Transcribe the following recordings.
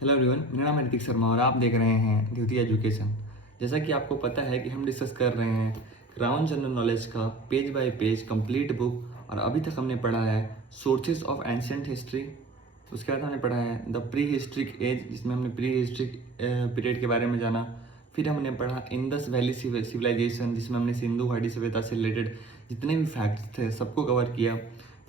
Hello everyone, मेरा नाम है ऋतिक शर्मा और आप देख रहे हैं द्युति एजुकेशन। जैसा कि आपको पता है कि हम डिस्कस कर रहे हैं ग्राउंड जनरल नॉलेज का page bye page complete book, और अभी तक हमने पढ़ा है सोर्सेज ऑफ एंशिएंट हिस्ट्री। उसके बाद हमने पढ़ा है द प्री हिस्ट्रिक एज, जिसमें हमने प्री हिस्ट्रिक पीरियड के बारे में जाना। फिर हमने पढ़ा इंडस वैली सिविलाइजेशन, जिसमें हमने सिंधु घाटी सभ्यता से रिलेटेड जितने भी फैक्ट्स थे सबको कवर किया।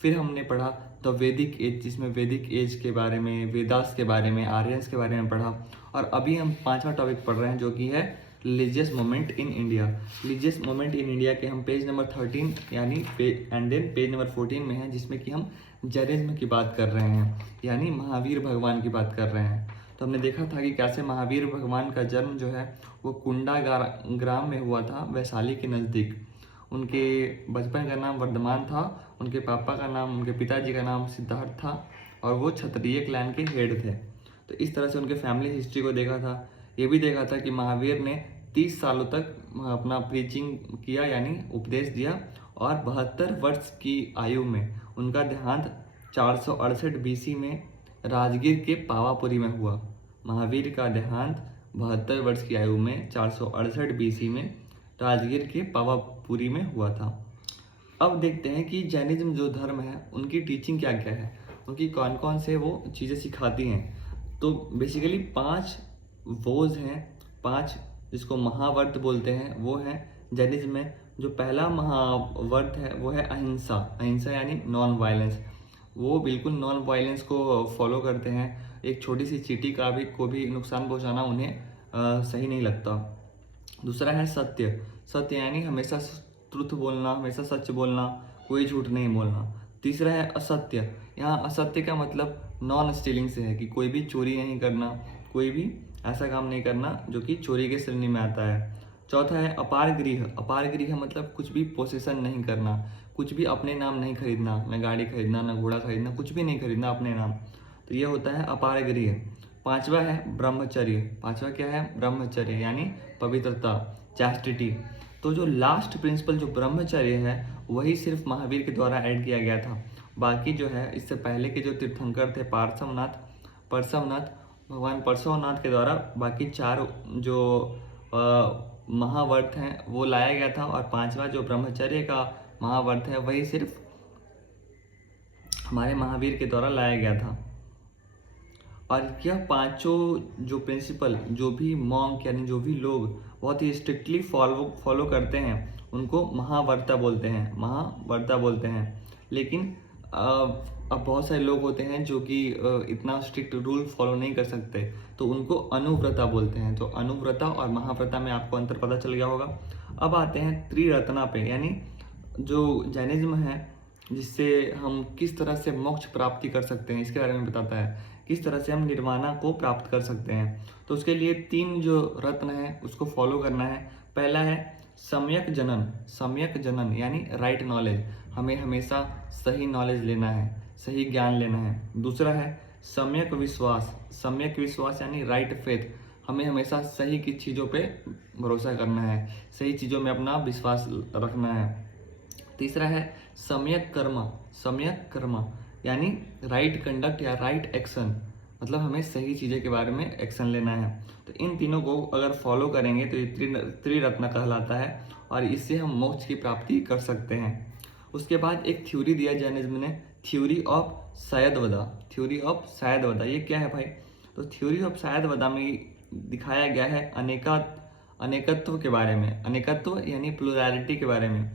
फिर हमने पढ़ा द वैदिक एज, जिसमें वैदिक एज के बारे में, वेदास के बारे में, आर्यंस के बारे में पढ़ा। और अभी हम पांचवा टॉपिक पढ़ रहे हैं जो कि है religious movement in India. Religious movement in India के हम पेज नंबर 13 यानी एंड देन पेज नंबर 14 में हैं, जिसमें कि हम जैनिज्म की बात कर रहे हैं, यानी महावीर भगवान की बात कर रहे हैं। तो हमने देखा था कि कैसे महावीर भगवान का जन्म जो है वो कुंडा ग्राम में हुआ था, वैशाली के नज़दीक। उनके बचपन का नाम वर्धमान था, उनके पापा का नाम, उनके पिताजी का नाम सिद्धार्थ था, और वो क्षत्रिय क्लैन के हेड थे। तो इस तरह से उनके फैमिली हिस्ट्री को देखा था। ये भी देखा था कि महावीर ने 30 सालों तक अपना प्रीचिंग किया, यानी उपदेश दिया, और 72 वर्ष की आयु में उनका देहांत 468 बीसी में राजगीर के पावापुरी में हुआ। महावीर का देहांत 72 वर्ष की आयु में 468 बीसी में राजगीर के पावापुरी में हुआ था। अब देखते हैं कि जैनिज्म जो धर्म है उनकी टीचिंग क्या क्या है, उनकी कौन कौन से वो चीज़ें सिखाती हैं। तो बेसिकली 5 वोज हैं, 5 जिसको महाव्रत बोलते हैं, वो हैं जैनिज्म में। जो पहला महाव्रत है वो है अहिंसा। अहिंसा यानी नॉन वायलेंस। वो बिल्कुल नॉन वायलेंस को फॉलो करते हैं। एक छोटी सी चींटी को भी नुकसान पहुंचाना उन्हें सही नहीं लगता। दूसरा है सत्य। सत्य यानी हमेशा ट्रुथ बोलना, हमेशा सच बोलना, कोई झूठ नहीं बोलना। तीसरा है असत्य। यहाँ असत्य का मतलब नॉन स्टीलिंग से है कि कोई भी चोरी नहीं करना, कोई भी ऐसा काम नहीं करना जो कि चोरी के श्रेणी में आता है। चौथा है अपार गृह। अपार गृह मतलब कुछ भी पोसेशन नहीं करना, कुछ भी अपने नाम नहीं खरीदना, न गाड़ी खरीदना, न घोड़ा खरीदना, कुछ भी नहीं खरीदना अपने नाम। तो ये होता है अपार गृह। पांचवा है ब्रह्मचर्य। पांचवा क्या है? ब्रह्मचर्य यानी पवित्रता, चैस्टिटी। तो जो लास्ट प्रिंसिपल जो ब्रह्मचर्य है वही सिर्फ महावीर के द्वारा ऐड किया गया था। बाकी जो है इससे पहले के जो तीर्थंकर थे पार्श्वनाथ, भगवान पार्श्वनाथ के द्वारा बाकी 4 जो महाव्रत हैं वो लाया गया था, और पांचवा जो ब्रह्मचर्य का महाव्रत है वही सिर्फ हमारे महावीर के द्वारा लाया गया था। और यह पांचों जो प्रिंसिपल, जो भी मॉन्क यानी जो भी लोग बहुत ही स्ट्रिक्टली फॉलो करते हैं उनको महाव्रता बोलते हैं। लेकिन अब बहुत सारे लोग होते हैं जो कि इतना स्ट्रिक्ट रूल फॉलो नहीं कर सकते, तो उनको अनुव्रता बोलते हैं। तो अनुव्रता और महाव्रता में आपको अंतर पता चल गया होगा। अब आते हैं त्रिरत्ना पे, यानी जो जैनिज्म है जिससे हम किस तरह से मोक्ष प्राप्ति कर सकते हैं, इसके बारे में बताता है। किस तरह से हम निर्वाणा को प्राप्त कर सकते हैं। तो उसके लिए 3 जो रत्न है उसको फॉलो करना है। पहला है सम्यक जनन यानी राइट नॉलेज। हमें हमेशा सही नॉलेज लेना है, सही ज्ञान लेना है। दूसरा है सम्यक विश्वास यानी राइट फेथ। हमें हमेशा सही की चीज़ों पे भरोसा करना है, सही चीज़ों में अपना विश्वास रखना है। तीसरा है सम्यक कर्म यानी राइट कंडक्ट या राइट एक्शन, मतलब हमें सही चीज़ें के बारे में एक्शन लेना है। तो इन तीनों को अगर फॉलो करेंगे तो ये त्रिरत्न कहलाता है, और इससे हम मोक्ष की प्राप्ति कर सकते हैं। उसके बाद एक थ्योरी दिया जैनिज्म ने, थ्योरी ऑफ शायदवदा। ये क्या है भाई? तो थ्योरी ऑफ शायदवदा में दिखाया गया है अनेकत्व के बारे में। अनेकत्व यानी प्लुरैलिटी के बारे में।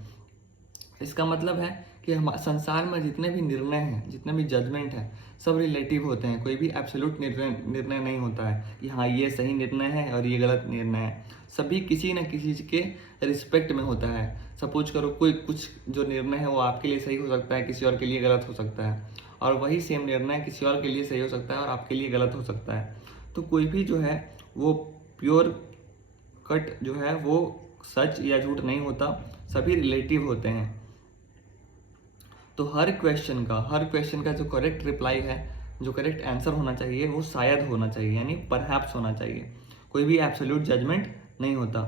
इसका मतलब है कि हम संसार में जितने भी निर्णय हैं, जितने भी जजमेंट हैं, सब रिलेटिव होते हैं। कोई भी एब्सोल्यूट निर्णय नहीं होता है कि हाँ ये सही निर्णय है और ये गलत निर्णय है। सभी किसी न किसी के रिस्पेक्ट में होता है। सपोज करो कोई कुछ जो निर्णय है वो आपके लिए सही हो सकता है, किसी और के लिए गलत हो सकता है, और वही सेम निर्णय किसी और के लिए सही हो सकता है और आपके लिए गलत हो सकता है। तो कोई भी जो है वो प्योर कट जो है वो सच या झूठ नहीं होता, सभी रिलेटिव होते हैं। तो हर क्वेश्चन का जो करेक्ट रिप्लाई है, जो करेक्ट आंसर होना चाहिए वो शायद होना चाहिए, यानी परहैप्स होना चाहिए। कोई भी एब्सोल्यूट जजमेंट नहीं होता।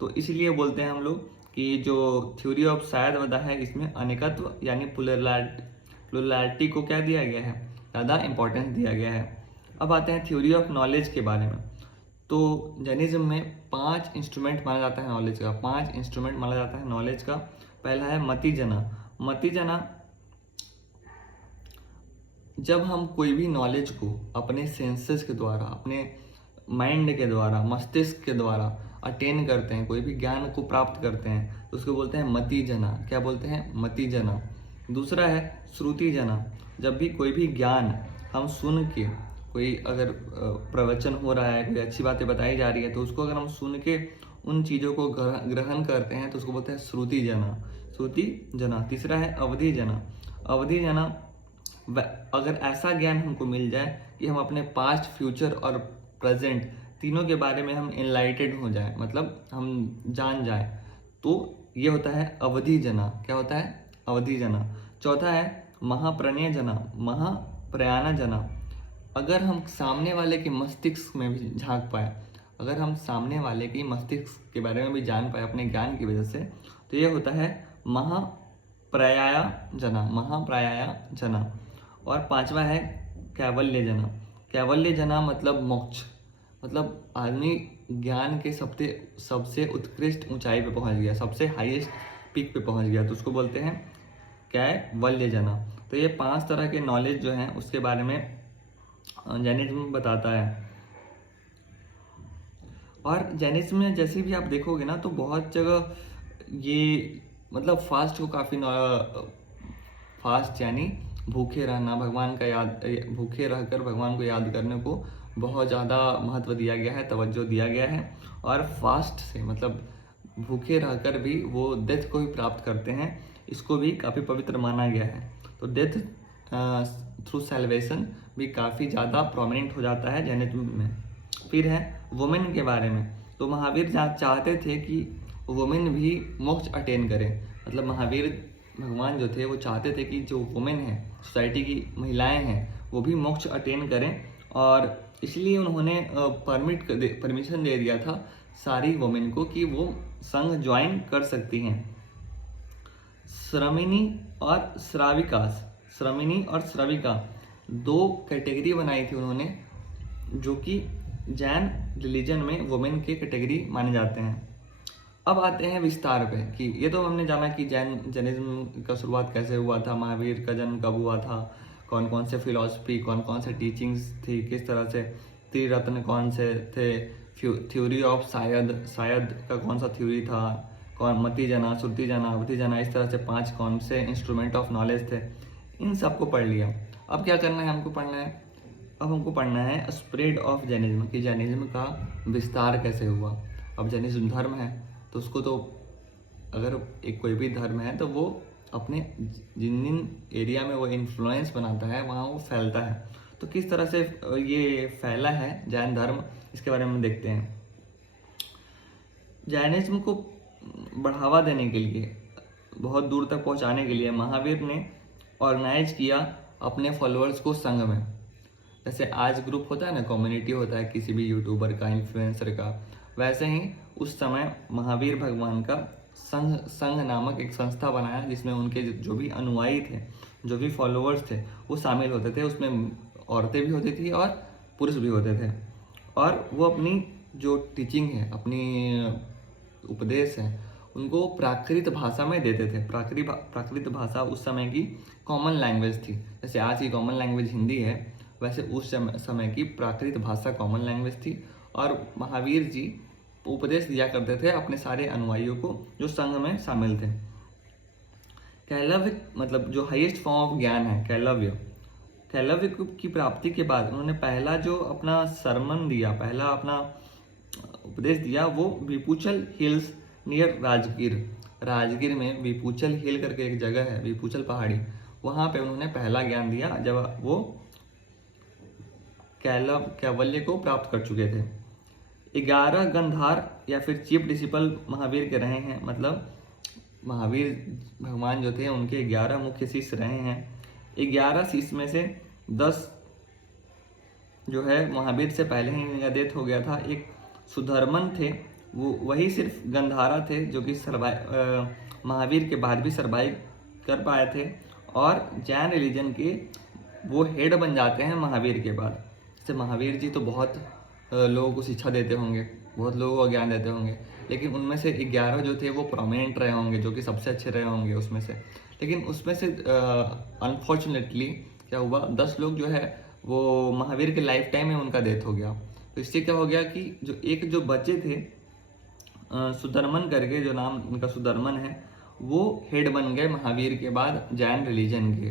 तो इसीलिए बोलते हैं हम लोग कि जो थ्योरी ऑफ शायदवदा है इसमें अनेकत्व यानी प्लुरैलिटी को क्या दिया गया है, ज़्यादा इंपॉर्टेंस दिया गया है। अब आते हैं थ्योरी ऑफ नॉलेज के बारे में। तो जैनिज्म में 5 इंस्ट्रूमेंट माना जाता है नॉलेज का, 5 इंस्ट्रूमेंट माना जाता है नॉलेज का। पहला है मति जना। मति जना, जब हम कोई भी नॉलेज को अपने सेंसेस के द्वारा, अपने माइंड के द्वारा, मस्तिष्क के द्वारा अटेन करते हैं, कोई भी ज्ञान को प्राप्त करते हैं, तो उसको बोलते हैं मति जना। क्या बोलते हैं? मति जना। दूसरा है श्रुति जना। जब भी कोई भी ज्ञान हम सुन के, कोई अगर प्रवचन हो रहा है, कोई अच्छी बातें बताई जा रही है, तो उसको अगर हम सुन के उन चीज़ों को ग्रहण करते हैं तो उसको बोलते हैं श्रुति जना, श्रुति जना। तीसरा है अवधि जना। अवधि जना, अगर ऐसा ज्ञान हमको मिल जाए कि हम अपने पास्ट, फ्यूचर और प्रेजेंट तीनों के बारे में हम एनलाइटेड हो जाए, मतलब हम जान जाए, तो ये होता है अवधि जना। क्या होता है? अवधि जना। चौथा है महाप्रणय जना, महाप्रयाण जना। अगर हम सामने वाले के मस्तिष्क में भी झांक पाए, अगर हम सामने वाले की मस्तिष्क के बारे में भी जान पाए अपने ज्ञान की वजह से, तो ये होता है महाप्रयाय जना, महाप्रयाय जना। और पांचवा है कैवल्य जना। कैवल्य जना मतलब मोक्ष, मतलब आदमी ज्ञान के सबसे उत्कृष्ट ऊंचाई पे पहुंच गया, सबसे हाईएस्ट पीक पे पहुंच गया, तो उसको बोलते हैं कैवल्य जना। तो ये 5 तरह के नॉलेज जो हैं उसके बारे में जैनिज्म बताता है। और जैनिज्म में जैसे भी आप देखोगे ना, तो बहुत जगह ये मतलब फास्ट को काफ़ी फास्ट यानी भूखे रहना, भगवान का याद, भूखे रहकर भगवान को याद करने को बहुत ज़्यादा महत्व दिया गया है, तवज्जो दिया गया है। और फास्ट से मतलब भूखे रहकर भी वो डेथ को भी प्राप्त करते हैं, इसको भी काफ़ी पवित्र माना गया है। तो डेथ थ्रू सैल्वेशन भी काफ़ी ज़्यादा प्रोमिनेंट हो जाता है जैनिज्म में। फिर है वुमेन के बारे में। तो महावीर चाहते थे कि वुमेन भी मोक्ष अटेन करें, मतलब महावीर भगवान जो थे वो चाहते थे कि जो वुमेन है, सोसाइटी की महिलाएं हैं, वो भी मोक्ष अटेन करें, और इसलिए उन्होंने परमिशन दे दिया था सारी वुमेन को कि वो संघ ज्वाइन कर सकती हैं। श्रमिणी और श्राविका 2 कैटेगरी बनाई थी उन्होंने, जो कि जैन रिलीजन में वुमेन के कैटेगरी माने जाते हैं। अब आते हैं विस्तार पे कि ये तो हमने जाना कि जैनिज्म का शुरुआत कैसे हुआ था, महावीर का जन्म कब हुआ था, कौन कौन से फिलॉसफी, कौन कौन से टीचिंग्स थी, किस तरह से त्रिरत्न कौन से थे, थ्योरी ऑफ शायद का कौन सा थ्योरी था, कौन मति जना, श्रुति जना, अवधि जना, इस तरह से 5 कौन से इंस्ट्रूमेंट ऑफ नॉलेज थे, इन सबको पढ़ लिया। अब क्या करना है हमको पढ़ना है? अब हमको पढ़ना है स्प्रेड ऑफ जैनिज्म, कि जैनिज्म का विस्तार कैसे हुआ। अब जैनिज्म धर्म है, तो उसको तो अगर एक कोई भी धर्म है तो वो अपने जिन एरिया में वो इन्फ्लुएंस बनाता है वहाँ वो फैलता है। तो किस तरह से ये फैला है जैन धर्म, इसके बारे में देखते हैं। जैनिज्म को बढ़ावा देने के लिए, बहुत दूर तक पहुँचाने के लिए महावीर ने ऑर्गेनाइज किया अपने फॉलोअर्स को संघ में। जैसे आज ग्रुप होता है ना, कम्युनिटी होता है किसी भी यूट्यूबर का, इन्फ्लुएंसर का, वैसे ही उस समय महावीर भगवान का संघ नामक एक संस्था बनाया, जिसमें उनके जो भी अनुयायी थे, जो भी फॉलोअर्स थे, वो शामिल होते थे। उसमें औरतें भी होती थी और पुरुष भी होते थे, और वो अपनी जो टीचिंग है, अपनी उपदेश है, उनको प्राकृत भाषा में देते थे। प्राकृत भाषा उस समय की कॉमन लैंग्वेज थी। जैसे आज की कॉमन लैंग्वेज हिंदी है, वैसे उस समय की प्राकृत भाषा कॉमन लैंग्वेज थी। और महावीर जी उपदेश दिया करते थे अपने सारे अनुयायियों को जो संघ में शामिल थे। कैलव्य मतलब जो हाईएस्ट फॉर्म ऑफ ज्ञान है, कैलव्य की प्राप्ति के बाद उन्होंने पहला जो अपना सरमन दिया, पहला अपना उपदेश दिया, वो विपुचल हिल्स नियर राजगीर में विपुचल हिल करके एक जगह है, विपुचल पहाड़ी, वहाँ पे उन्होंने पहला ज्ञान दिया जब वो कैवल्य को प्राप्त कर चुके थे। 11 गंधार या फिर चीफ डिसिपल महावीर के रहे हैं, मतलब महावीर भगवान जो थे उनके 11 मुख्य शिष्य रहे हैं। 11 शिष्य में से 10 जो है महावीर से पहले ही इनका डेथ हो गया था। एक सुधर्मन थे, वो वही सिर्फ गंधारा थे जो कि महावीर के बाद भी सर्वाइव कर पाए थे, और जैन रिलीजन के वो हेड बन जाते हैं महावीर के बाद। जैसे महावीर जी तो बहुत लोगों को शिक्षा देते होंगे, बहुत लोगों को ज्ञान देते होंगे, लेकिन उनमें से 11 जो थे वो प्रोमिनेंट रहे होंगे, जो कि सबसे अच्छे रहे होंगे उसमें से। लेकिन उसमें से अनफॉर्चुनेटली क्या हुआ, 10 लोग जो है वो महावीर के लाइफ टाइम में उनका डेथ हो गया। तो इससे क्या हो गया कि जो बच्चे थे सुधर्मन करके, जो नाम उनका सुधर्मन है, वो हेड बन गए महावीर के बाद जैन रिलीजन के।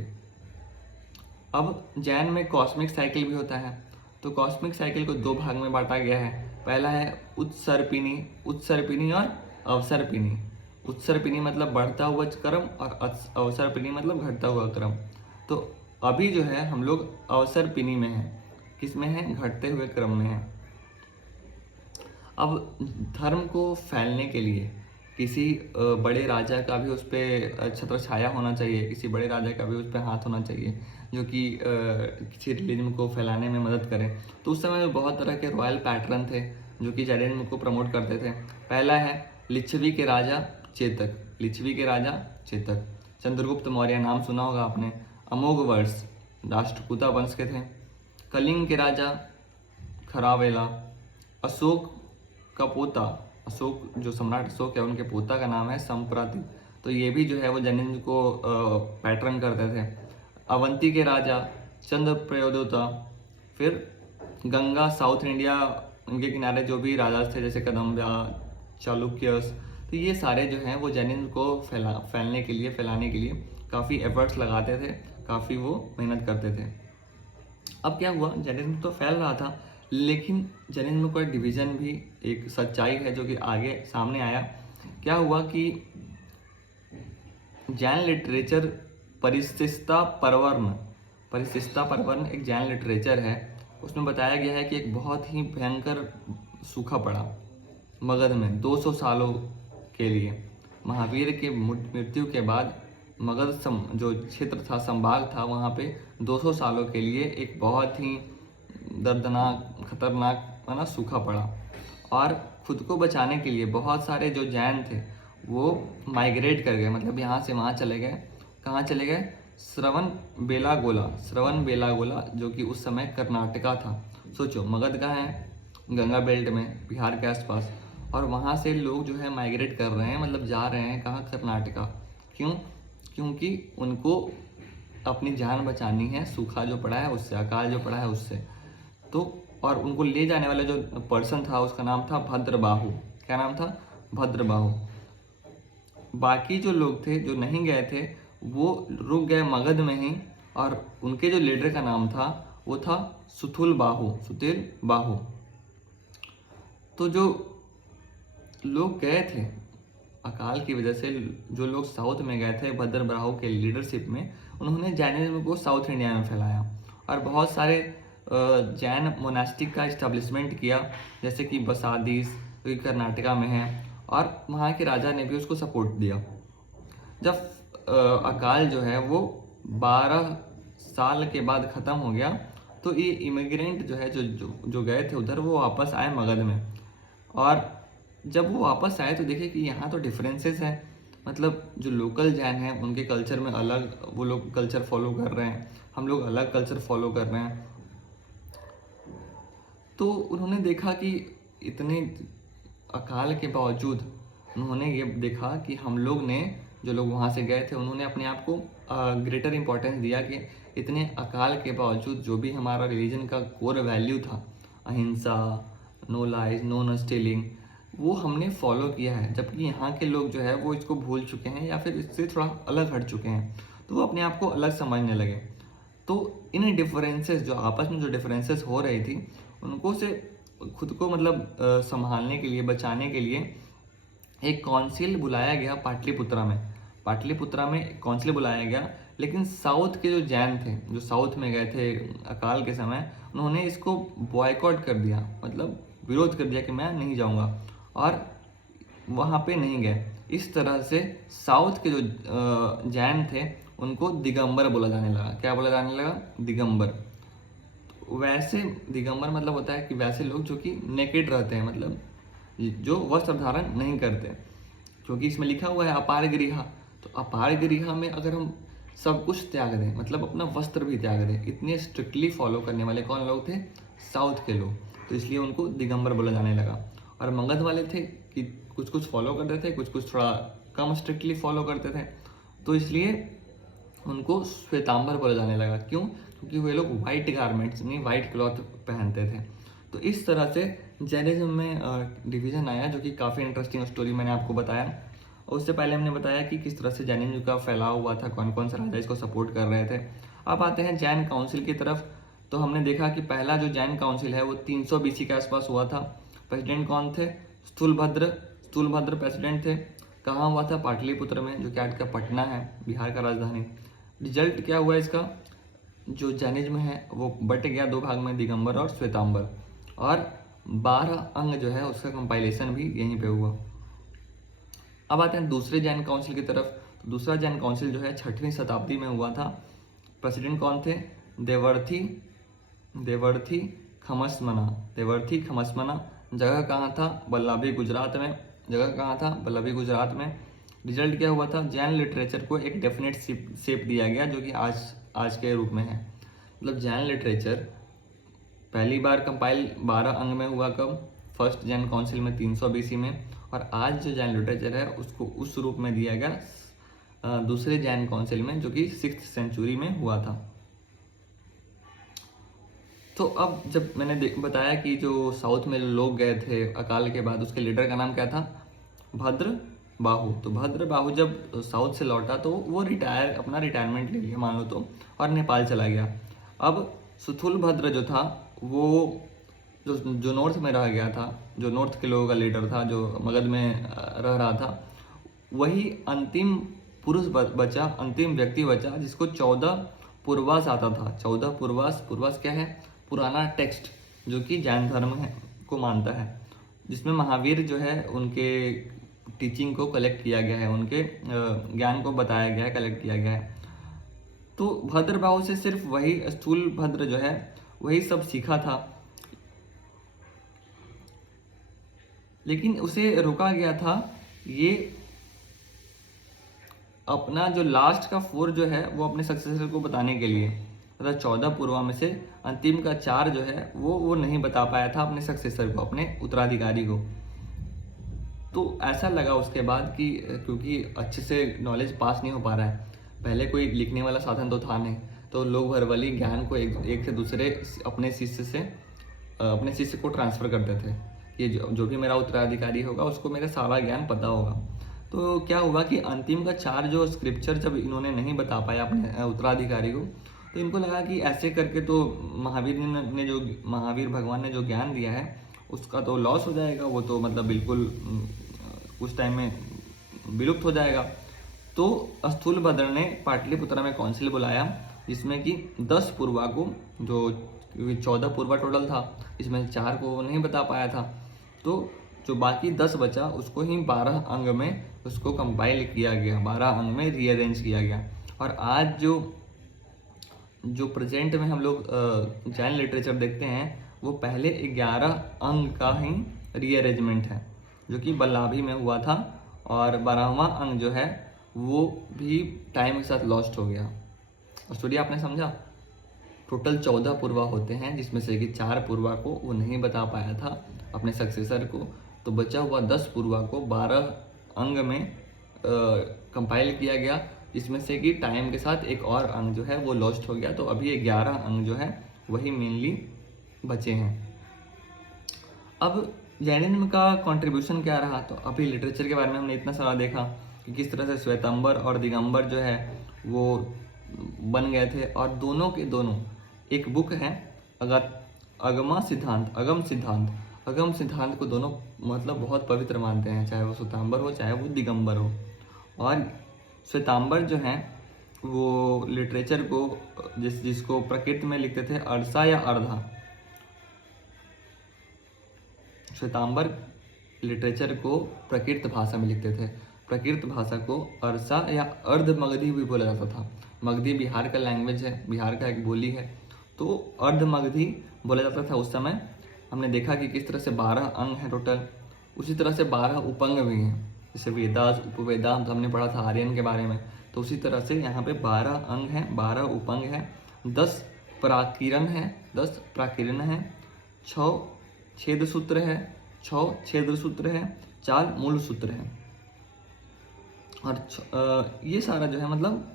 अब जैन में कॉस्मिक साइकिल भी होता है, तो कॉस्मिक साइकिल को 2 भाग में बांटा गया है। पहला है उत्सर्पिणी और अवसर्पिणी। उत्सर्पिणी मतलब बढ़ता हुआ क्रम और अवसर्पिणी मतलब घटता हुआ क्रम। तो अभी जो है हम लोग अवसर्पिणी में हैं। किस में है? घटते हुए क्रम में है। अब धर्म को फैलने के लिए किसी बड़े राजा का भी उस पर छत्र छाया होना चाहिए, किसी बड़े राजा का भी उस पर हाथ होना चाहिए, जो कि किसी रिलीजन को फैलाने में मदद करे। तो उस समय में बहुत तरह के रॉयल पैटर्न थे जो कि जैनिज्म को प्रमोट करते थे। पहला है लिच्छवी के राजा चेतक। लिच्छवी के राजा चेतक, चंद्रगुप्त मौर्य नाम सुना होगा आपने, अमोघ वर्ष, राष्ट्रकूटा वंश के थे। कलिंग के राजा खरावेला, अशोक का पोता, अशोक जो सम्राट अशोक है उनके पोता का नाम है संप्राति, तो ये भी जो है वो जैनिज्म को पैटर्न करते थे। अवंती के राजा चंद्रप्रयोदोता, फिर गंगा साउथ इंडिया उनके किनारे जो भी राजा थे जैसे कदम्बा, चालुक्यस, तो ये सारे जो हैं वो जैनिज्म को फैलाने के लिए काफ़ी एफर्ट्स लगाते थे, काफ़ी वो मेहनत करते थे। अब क्या हुआ, जैनिज्म तो फैल रहा था, लेकिन जैनिज्म का डिवीज़न भी एक सच्चाई है जो कि आगे सामने आया। क्या हुआ कि जैन लिटरेचर परिशिष्टा परवर्ण एक जैन लिटरेचर है, उसमें बताया गया है कि एक बहुत ही भयंकर सूखा पड़ा मगध में 200 सालों के लिए। महावीर के मृत्यु के बाद मगध जो क्षेत्र था, संभाग था, वहाँ पे 200 सालों के लिए एक बहुत ही दर्दनाक, खतरनाक ना सूखा पड़ा। और खुद को बचाने के लिए बहुत सारे जो जैन थे वो माइग्रेट कर गए, मतलब यहाँ से वहाँ चले गए। कहाँ चले गए? श्रवण बेलागोला, जो कि उस समय कर्नाटका था। सोचो, मगध कहाँ है? गंगा बेल्ट में, बिहार के आसपास, और वहाँ से लोग जो है माइग्रेट कर रहे हैं, मतलब जा रहे हैं कहाँ? कर्नाटका। क्यों? क्योंकि उनको अपनी जान बचानी है, सूखा जो पड़ा है उससे, अकाल जो पड़ा है उससे। तो और उनको ले जाने वाला जो पर्सन था उसका नाम था भद्रबाहु। क्या नाम था? भद्रबाहु। बाकी जो लोग थे जो नहीं गए थे वो रुक गए मगध में ही, और उनके जो लीडर का नाम था वो था सुतुल बाहु। तो जो लोग गए थे अकाल की वजह से, जो लोग साउथ में गए थे भद्रबाहु के लीडरशिप में, उन्होंने जैनिज्म को साउथ इंडिया में फैलाया और बहुत सारे जैन मोनास्टिक का इस्टेब्लिशमेंट किया, जैसे कि बसादीस, जो कि कर्नाटका में है, और वहाँ के राजा ने भी उसको सपोर्ट दिया। जब अकाल जो है वो 12 साल के बाद ख़त्म हो गया, तो ये इमिग्रेंट जो है जो गए थे उधर, वो वापस आए मगध में। और जब वो वापस आए तो देखे कि यहाँ तो डिफरेंसेस हैं, मतलब जो लोकल जैन हैं उनके कल्चर में अलग वो लोग कल्चर फॉलो कर रहे हैं, हम लोग अलग कल्चर फॉलो कर रहे हैं। तो उन्होंने देखा कि इतने अकाल के बावजूद उन्होंने ये देखा कि हम लोग ने, जो लोग वहाँ से गए थे, उन्होंने अपने आप को ग्रेटर इम्पोर्टेंस दिया कि इतने अकाल के बावजूद जो भी हमारा रिलीजन का कोर वैल्यू था, अहिंसा, नो लाइज, नो स्टीलिंग, वो हमने फॉलो किया है। जबकि यहाँ के लोग जो है वो इसको भूल चुके हैं या फिर इससे थोड़ा अलग हट चुके हैं, तो वो अपने आप को अलग समझने लगे। तो इन डिफरेंसेस, जो आपस में जो डिफरेंसेस हो रही थी, उनको से खुद को मतलब संभालने के लिए, बचाने के लिए एक काउंसिल बुलाया गया पाटलिपुत्रा में काउंसिल बुलाया गया। लेकिन साउथ के जो जैन थे, जो साउथ में गए थे अकाल के समय, उन्होंने इसको बॉयकॉट कर दिया, मतलब विरोध कर दिया कि मैं नहीं जाऊंगा, और वहाँ पे नहीं गए। इस तरह से साउथ के जो जैन थे उनको दिगंबर बोला जाने लगा। क्या बोला जाने लगा? दिगंबर। वैसे दिगंबर मतलब होता है कि वैसे लोग जो कि नेकेड रहते हैं, मतलब जो वस्त्र धारण नहीं करते, क्योंकि इसमें लिखा हुआ है अपार गृहा। तो अपार गृहा में अगर हम सब कुछ त्याग दें, मतलब अपना वस्त्र भी त्याग दें, इतने स्ट्रिक्टली फॉलो करने वाले कौन लोग थे? साउथ के लोग, तो इसलिए उनको दिगंबर बोला जाने लगा। और मगध वाले थे कि कुछ कुछ फॉलो करते थे, कुछ कुछ थोड़ा कम स्ट्रिक्टली फॉलो करते थे, तो इसलिए उनको श्वेतांबर बोला जाने लगा। क्यों? क्योंकि वे लोग वाइट गारमेंट्स यानी वाइट क्लॉथ पहनते थे। तो इस तरह से जैनिज्म में डिवीज़न आया, जो कि काफ़ी इंटरेस्टिंग स्टोरी मैंने आपको बताया। और उससे पहले हमने बताया कि किस तरह से जैनिज्म का फैलाव हुआ था, कौन कौन से राजा इसको सपोर्ट कर रहे थे। अब आते हैं जैन काउंसिल की तरफ। तो हमने देखा कि पहला जो जैन काउंसिल है वो 300 BC के आसपास हुआ था। प्रेसिडेंट कौन थे? स्थूलभद्र प्रेसिडेंट थे। कहाँ हुआ था? पाटलिपुत्र में, जो कि आज का पटना है, बिहार का राजधानी। रिजल्ट क्या हुआ इसका? जो जैनिज्म है वो बट गया दो भाग में, दिगंबर और श्वेतांबर, और 12 अंग जो है उसका कंपाइलेशन भी यहीं पे हुआ। अब आते हैं दूसरे जैन काउंसिल की तरफ। तो दूसरा जैन काउंसिल जो है 6वीं शताब्दी में हुआ था। प्रेसिडेंट कौन थे? देवर्थी खमसमना। जगह कहाँ था? बल्लाभी गुजरात में। रिजल्ट क्या हुआ था? जैन लिटरेचर को एक डेफिनेट शेप दिया गया, जो कि आज के रूप में है। मतलब जैन लिटरेचर पहली बार कंपाइल 12 अंग में हुआ कब? फर्स्ट जैन काउंसिल में 300 BC में। और आज जो जैन लिटरेचर है उसको उस रूप में दिया गया दूसरे जैन काउंसिल में, जो कि 6th सेंचुरी में हुआ था। तो अब जब मैंने बताया कि जो साउथ में लोग गए थे अकाल के बाद, उसके लीडर का नाम क्या था? भद्र बाहु। तो भद्र बाहु जब साउथ से लौटा तो वो अपना रिटायरमेंट ले लिया मान लो तो, और नेपाल चला गया। अब सुथुल भद्र जो था वो जो नॉर्थ में रह गया था, जो नॉर्थ के लोगों का लीडर था, जो मगध में रह रहा था, वही अंतिम पुरुष बचा, अंतिम व्यक्ति बचा, जिसको 14 पूर्वास आता था। 14 पूर्वास क्या है? पुराना टेक्स्ट, जो कि जैन धर्म को मानता है, जिसमें महावीर जो है उनके टीचिंग को कलेक्ट किया गया है, उनके ज्ञान को बताया गया है, कलेक्ट किया गया है। तो भद्रबाहु से सिर्फ वही स्थूल भद्र जो है वही सब सीखा था, लेकिन उसे रोका गया था ये अपना जो लास्ट का 4 जो है वो अपने सक्सेसर को बताने के लिए। मतलब 14 पूर्वा में से अंतिम का 4 जो है वो नहीं बता पाया था अपने सक्सेसर को, अपने उत्तराधिकारी को। तो ऐसा लगा उसके बाद कि क्योंकि अच्छे से नॉलेज पास नहीं हो पा रहा है, पहले कोई लिखने वाला साधन तो था नहीं, तो लोग वर्बली ज्ञान को एक से दूसरे अपने शिष्य को ट्रांसफ़र करते थे कि जो भी मेरा उत्तराधिकारी होगा उसको मेरा सारा ज्ञान पता होगा। तो क्या हुआ कि अंतिम का 4 जो स्क्रिप्चर जब इन्होंने नहीं बता पाया अपने उत्तराधिकारी को, तो इनको लगा कि ऐसे करके तो महावीर भगवान ने जो ज्ञान दिया है उसका तो लॉस हो जाएगा, वो तो मतलब बिल्कुल उस टाइम में विलुप्त हो जाएगा। तो स्थूलभद्र ने पाटलिपुत्र में काउंसिल बुलाया, जिसमें कि 10 पूर्वा को, जो 14 पूर्वा टोटल था, इसमें 4 को नहीं बता पाया था, तो जो बाकी 10 बचा उसको ही 12 अंग में उसको कंपाइल किया गया, 12 अंग में रीअरेंज किया गया। और आज जो प्रेजेंट में हम लोग जैन लिटरेचर देखते हैं वो पहले 11 अंग का ही रीअरेंजमेंट है, जो कि बल्लाभी में हुआ था। और 12वां अंग जो है वो भी टाइम के साथ लॉस्ट हो गया। स्टोरी आपने समझा? टोटल 14 पूर्वा होते हैं, जिसमें से कि 4 पूर्वा को वो नहीं बता पाया था अपने सक्सेसर को, तो बचा हुआ 10 पूर्वा को 12 अंग में कंपाइल किया गया, जिसमें से कि टाइम के साथ एक और अंग जो है वो लॉस्ट हो गया। तो अभी 11 अंग जो है वही मेनली बचे हैं। अब जैनिज्म का कंट्रीब्यूशन क्या रहा? तो अभी लिटरेचर के बारे में हमने इतना सारा देखा कि किस तरह से श्वेतांबर और दिगंबर जो है वो बन गए थे, और दोनों के दोनों एक बुक है अगम सिद्धांत को दोनों मतलब बहुत पवित्र मानते हैं, चाहे वो श्वेतांबर हो चाहे वो दिगंबर हो। और श्वेतांबर जो है वो लिटरेचर को जिसको प्रकृत में लिखते थे अर्सा या अर्धा, श्वेतांबर लिटरेचर को प्रकृत भाषा में लिखते थे। प्रकृत भाषा को अर्सा या अर्ध मगधी भी बोला जाता था। मगधी बिहार का लैंग्वेज है, बिहार का एक बोली है, तो अर्ध मगधी बोला जाता था उस समय। हमने देखा कि किस तरह से 12 अंग हैं टोटल, उसी तरह से 12 उपंग भी हैं, जैसे वेदास उपवेदांत हमने पढ़ा था आर्यन के बारे में, तो उसी तरह से यहाँ पे 12 अंग हैं, 12 उपंग हैं, 10 प्राकीरण हैं, 6 छेद सूत्र है, 6 छेद सूत्र है, 4 मूल सूत्र है। और ये सारा जो है मतलब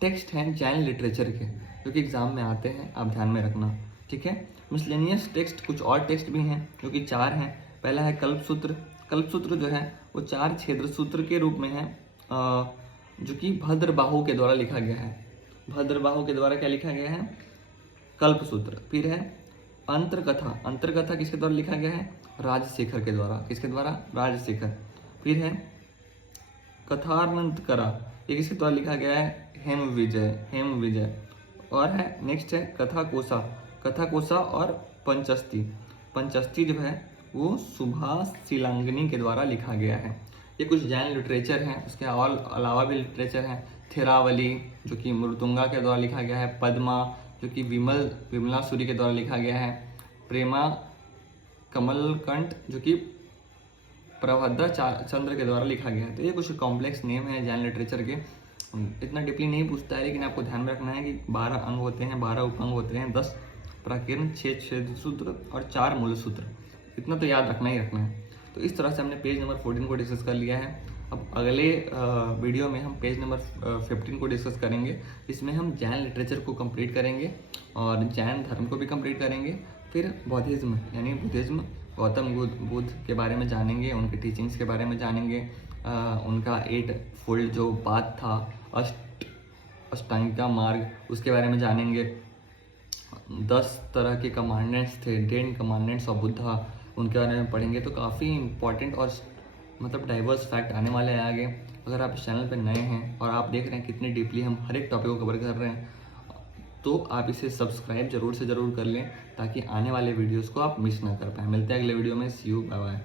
टेक्स्ट हैं जैन लिटरेचर के, जो कि एग्जाम में आते हैं, आप ध्यान में रखना, ठीक है। मिसलेनियस टेक्स्ट, कुछ और टेक्स्ट भी हैं जो कि 4 हैं। पहला है कल्पसूत्र। कल्पसूत्र जो है वो 4 छेद सूत्र के रूप में है, जो कि भद्रबाहु के द्वारा लिखा गया है। भद्रबाहु के द्वारा क्या लिखा गया है? कल्पसूत्र। फिर है अंतरकथा। अंतरकथा किसके द्वारा लिखा गया है? राजशेखर के द्वारा। किसके द्वारा? राजशेखर। फिर है कथानंतकरा, ये किसके द्वारा लिखा गया है? हेम विजय। हेम विजय। और है नेक्स्ट है कथाकोसा। कथाकोसा और पंचस्ती। पंचस्ती जो है वो सुभाष शिलांगनी के द्वारा लिखा गया है। ये कुछ जैन लिटरेचर हैं। उसके अलावा भी लिटरेचर हैं। थेरावली जो कि मृतुंगा के द्वारा लिखा गया है। पद्मा जो कि विमलासुरी के द्वारा लिखा गया है। प्रेमा कमलकंठ जो कि प्रभद्रा चंद्र के द्वारा लिखा गया है। तो ये कुछ कॉम्प्लेक्स नेम है जैन लिटरेचर के, इतना डीपली नहीं पूछता है, लेकिन आपको ध्यान में रखना है कि 12 अंग होते हैं, 12 उपअंग होते हैं, 10 प्राकीर्ण, 6 छेद सूत्र और 4 मूल सूत्र। इतना तो याद रखना ही रखना है। तो इस तरह से हमने पेज नंबर 14 को डिस्कस कर लिया है। अब अगले वीडियो में हम पेज नंबर 15 को डिस्कस करेंगे, जिसमें हम जैन लिटरेचर को कंप्लीट करेंगे और जैन धर्म को भी कंप्लीट करेंगे। फिर बौद्धिज्म यानी बुद्धिज्म, गौतम बुद्ध के बारे में जानेंगे, उनके टीचिंग्स के बारे में जानेंगे, उनका 8 फोल्ड जो पाथ था, अष्टांगिका मार्ग, उसके बारे में जानेंगे। 10 तरह के कमांडेंट्स थे, 10 कमांडेंट्स ऑफ बुद्धा, उनके बारे में पढ़ेंगे। तो काफ़ी इंपॉर्टेंट और मतलब डाइवर्स फैक्ट आने वाले हैं आगे। अगर आप इस चैनल पर नए हैं और आप देख रहे हैं कितनी डीपली हम हर एक टॉपिक को कवर कर रहे हैं, तो आप इसे सब्सक्राइब जरूर से ज़रूर कर लें, ताकि आने वाले वीडियोस को आप मिस ना कर पाएँ। मिलते हैं अगले वीडियो में। सी यू, बाय बाय।